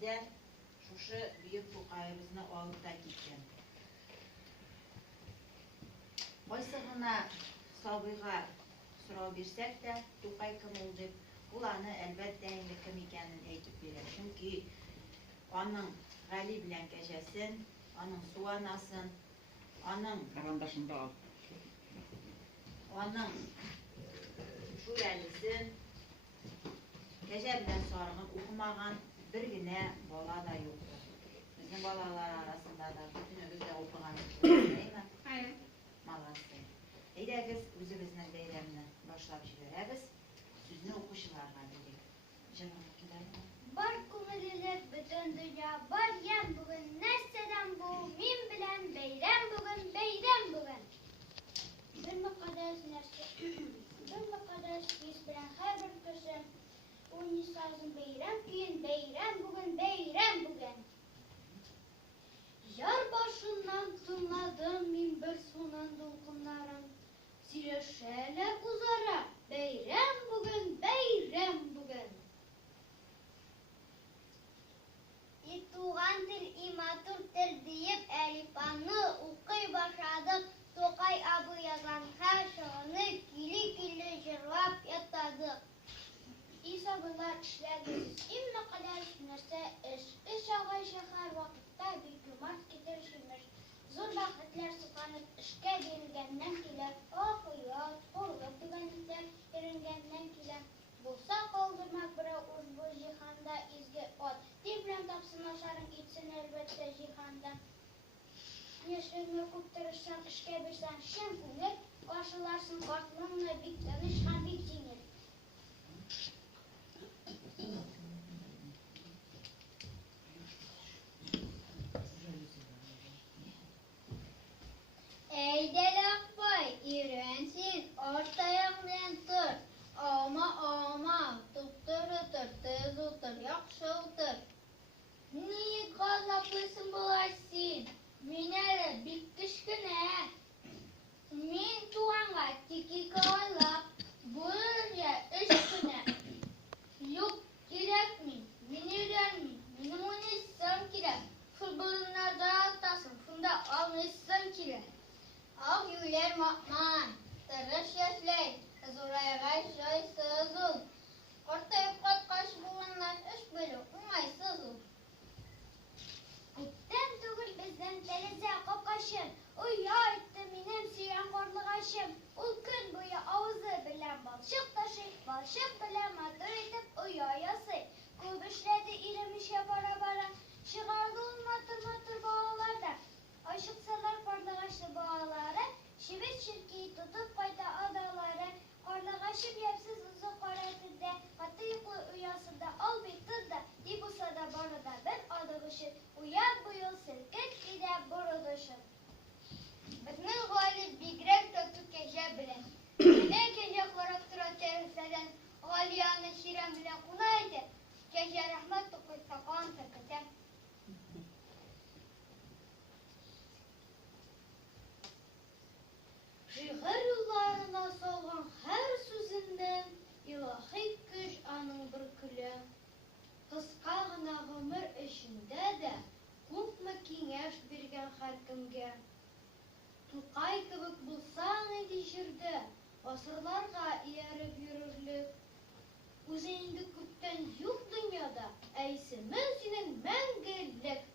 бездән шушы бөек Тукайыбызны алып та киткән. Кайсы гына сабыйга сорау бирсәк тә, Тукай кем ул дип, ул аны әлбәттә инде кем икәнен әйтеп бирә. Чөнки аның Гали белән кәҗәсен, аның суанасын, аның карандашында ал. Аның шүрәлесен, кәҗә белән сарыгын укымаган бер генә бала да юк. Безнең балалар арасында да бөтенебез дә укыганбыз, әйме? Молодцы. Әйдәгез, үзебезнең бәйрәмне башлап җибәрәбез. Сүзне укучыларга бирик. Җырлап киләме? Бар күңеллек бөтен дөнья, бар ям бүген нәрсәдән бу? Мин белән бәйрәм бүген, бәйрәм бүген. Бер мөкаддәс нәрсә, бер мөкаддәс хис белән һәрбер кеше уйнасың бәйрәм көен, бәйрәм бүген, бәйрәм бүген. Яр башыннан тыңладым мин бер суның дулкыннарын. Сөйләшәләр үзара, бәйрәм бүген, бәйрәм бүген. И туган тел, и матур тел диеп, әлифбаны укый башладык. Тукай абый язган һәр шигырьне киле-киле җырлап ятадык. И сабыйлар эшләгез, иң мөкаддәс нәрсә эш. Эш агай шәһәр вакытта бик юмарт китерешмеш. Зур бәхетләр сыкланып эшкә бирелгәннән килә. Ах, оят, хурлык дигәнләр иренгәннән килә. Булса калдырмак берәү уж бу җиһанда изге ат. Ти белән тапсын ашарың итсен әлбәттә җиһанда. Яшьлегеңә күп тырышсаң, эшкә бирсәң чын күңел, каршыларсың картлыгыңны бик тыныч һәм бик җиңел. Әйдәле Акбай, ирен син, артаяк белән тор. Ама, туктыр, тез утыр, яхшы утыр. Ник газаплыйсың болай син? Мин әле бик кечкенә. Мин туганга тик 2 айлап, бүре 3 көнә. Юк, кирәкми, мин өйрәнмим, минем уйныйсым кирәк. Футболнада атасың, шунда алмыйсым кирәк. Ак юләр макман, тырыш эшләй, зурайгач җайсыз ул. Артаяк каткач буыннан эш белү уңайсыз ул. Күптән түгел безнең тәрәзә капкачы, уя итте минем сөйгән карлыгачым. Ул көн буе авызы белән балчык ташый, балчык белән матур итеп уя ясый. Күп эшләде ирем эшкә бара-бара, чыгарды ул матур балаларда. Ачыксалар карлыгачлы балалары, чибет-чирки тотып кайта адалары. Карлыгачы япсыз узы кара төндә, каты йоклы уясында ал бит тында. Ди булса да барыда бер адык өчен, уят буел селкет кидә борын өчен. Безнең Гали бигрәк тату кәҗә белән. Менә кәҗә карап тора тәрәзәдән, Гали аны чирәм белән куна иде. Кәҗә рәхмәт тукый сакан сәкәтә. Шигырь юлларына салган һәр сүзеннән илаһи көч аның бер көлә. Кыска гына гомер эчендә дә күпме киңәш биргән һәркемгә. Тукай кебек булсаң иде җирдә, асырларга ияреп йөрерлек. Үзе инде күптән юк дөньяда, ә исемең синең мәңгелек.